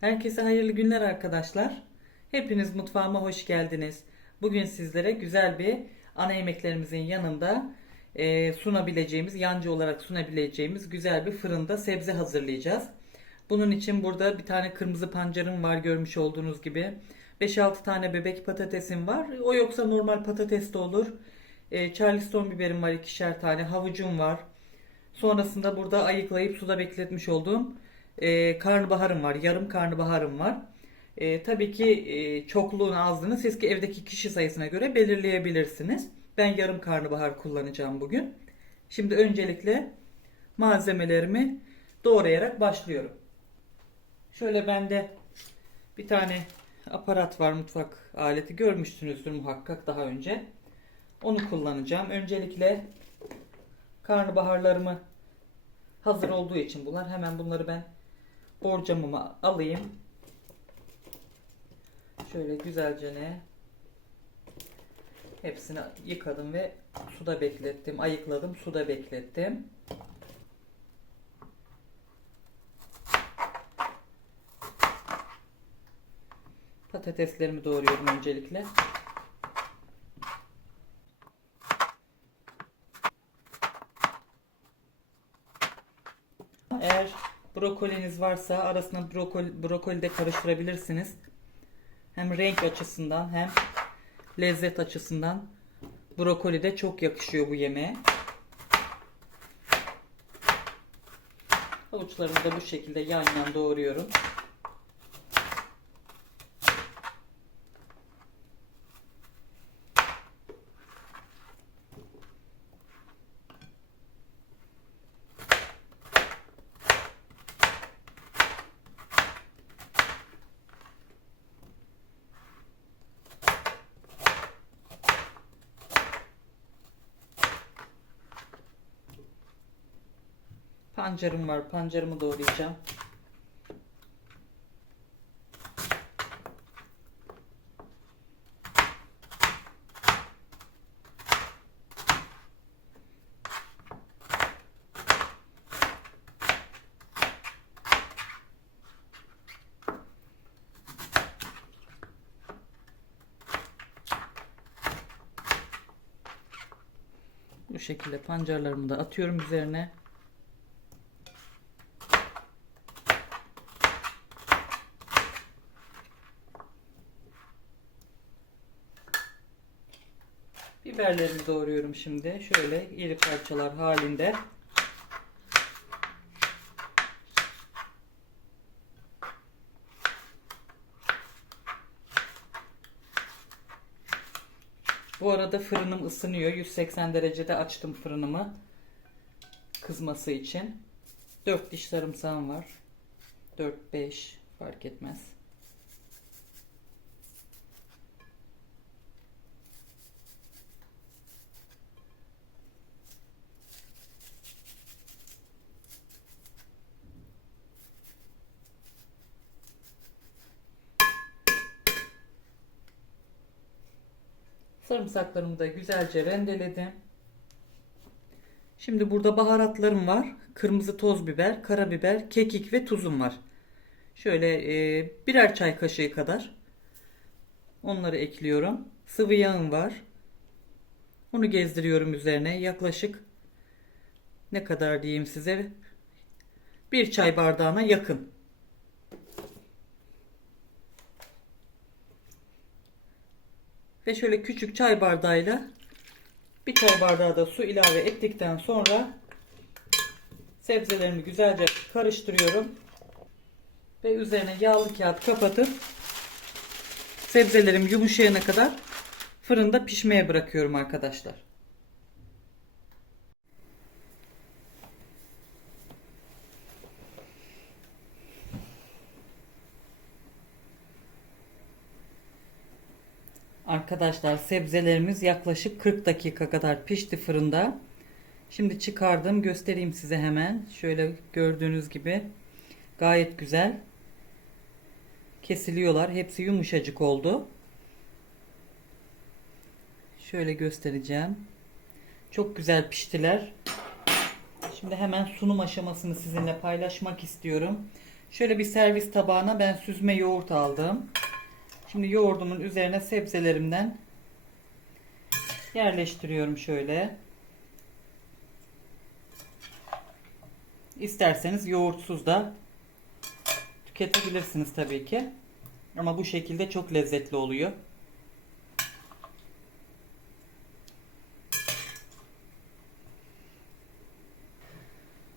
Herkese hayırlı günler arkadaşlar. Hepiniz mutfağıma hoş geldiniz. Bugün sizlere güzel bir ana yemeklerimizin yanında e, sunabileceğimiz, yancı olarak sunabileceğimiz güzel bir fırında sebze hazırlayacağız. Bunun için burada bir tane kırmızı pancarım var görmüş olduğunuz gibi. 5-6 tane bebek patatesim var. O yoksa normal patates de olur. E, Charleston biberim var ikişer tane. Havucum var. Sonrasında burada ayıklayıp suda bekletmiş olduğum e, karnabaharım var. Yarım karnabaharım var. E, tabii ki e, çokluğun azlığını siz ki evdeki kişi sayısına göre belirleyebilirsiniz. Ben yarım karnabahar kullanacağım bugün. Şimdi öncelikle malzemelerimi doğrayarak başlıyorum. Şöyle bende bir tane aparat var mutfak aleti görmüşsünüzdür muhakkak daha önce. Onu kullanacağım. Öncelikle karnabaharlarımı hazır olduğu için bunlar hemen bunları ben borcamıma alayım. Şöyle güzelce ne hepsini yıkadım ve suda beklettim. Ayıkladım, suda beklettim. Patateslerimi doğruyorum öncelikle. Eğer brokoliniz varsa arasına brokoli, brokoli de karıştırabilirsiniz. Hem renk açısından hem lezzet açısından brokoli de çok yakışıyor bu yemeğe. Havuçlarımı da bu şekilde yan yan doğruyorum. Pancarım var. Pancarımı doğrayacağım. Bu şekilde pancarlarımı da atıyorum üzerine. Biberlerimi doğruyorum şimdi. Şöyle iri parçalar halinde. Bu arada fırınım ısınıyor. 180 derecede açtım fırınımı. Kızması için. 4 diş sarımsağım var. 4-5 fark etmez. Sarımsaklarımı da güzelce rendeledim. Şimdi burada baharatlarım var. Kırmızı toz biber, karabiber, kekik ve tuzum var. Şöyle e, birer çay kaşığı kadar. Onları ekliyorum. Sıvı yağım var. Onu gezdiriyorum üzerine. Yaklaşık ne kadar diyeyim size? Bir çay bardağına yakın. Ve şöyle küçük çay bardağıyla bir çay bardağı da su ilave ettikten sonra sebzelerimi güzelce karıştırıyorum. Ve üzerine yağlı kağıt kapatıp sebzelerim yumuşayana kadar fırında pişmeye bırakıyorum arkadaşlar. Arkadaşlar sebzelerimiz yaklaşık 40 dakika kadar pişti fırında. Şimdi çıkardım göstereyim size hemen. Şöyle gördüğünüz gibi gayet güzel kesiliyorlar. Hepsi yumuşacık oldu. Şöyle göstereceğim. Çok güzel piştiler. Şimdi hemen sunum aşamasını sizinle paylaşmak istiyorum. Şöyle bir servis tabağına ben süzme yoğurt aldım. Şimdi yoğurdumun üzerine sebzelerimden yerleştiriyorum şöyle. İsterseniz yoğurtsuz da tüketebilirsiniz tabii ki. Ama bu şekilde çok lezzetli oluyor.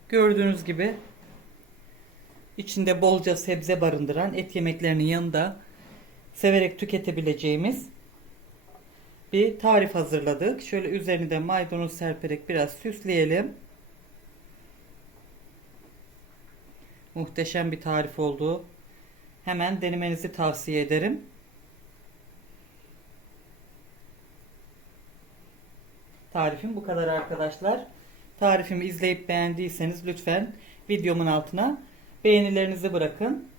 Gördüğünüz gibi içinde bolca sebze barındıran et yemeklerinin yanında severek tüketebileceğimiz bir tarif hazırladık. Şöyle üzerine de maydanoz serperek biraz süsleyelim. Muhteşem bir tarif oldu. Hemen denemenizi tavsiye ederim. Tarifim bu kadar arkadaşlar. Tarifimi izleyip beğendiyseniz lütfen videomun altına beğenilerinizi bırakın.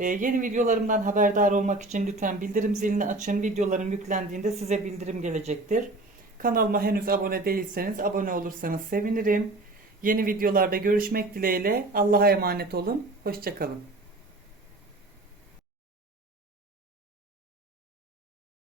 Ee, yeni videolarımdan haberdar olmak için lütfen bildirim zilini açın. Videolarım yüklendiğinde size bildirim gelecektir. Kanalıma henüz abone değilseniz abone olursanız sevinirim. Yeni videolarda görüşmek dileğiyle Allah'a emanet olun. Hoşçakalın.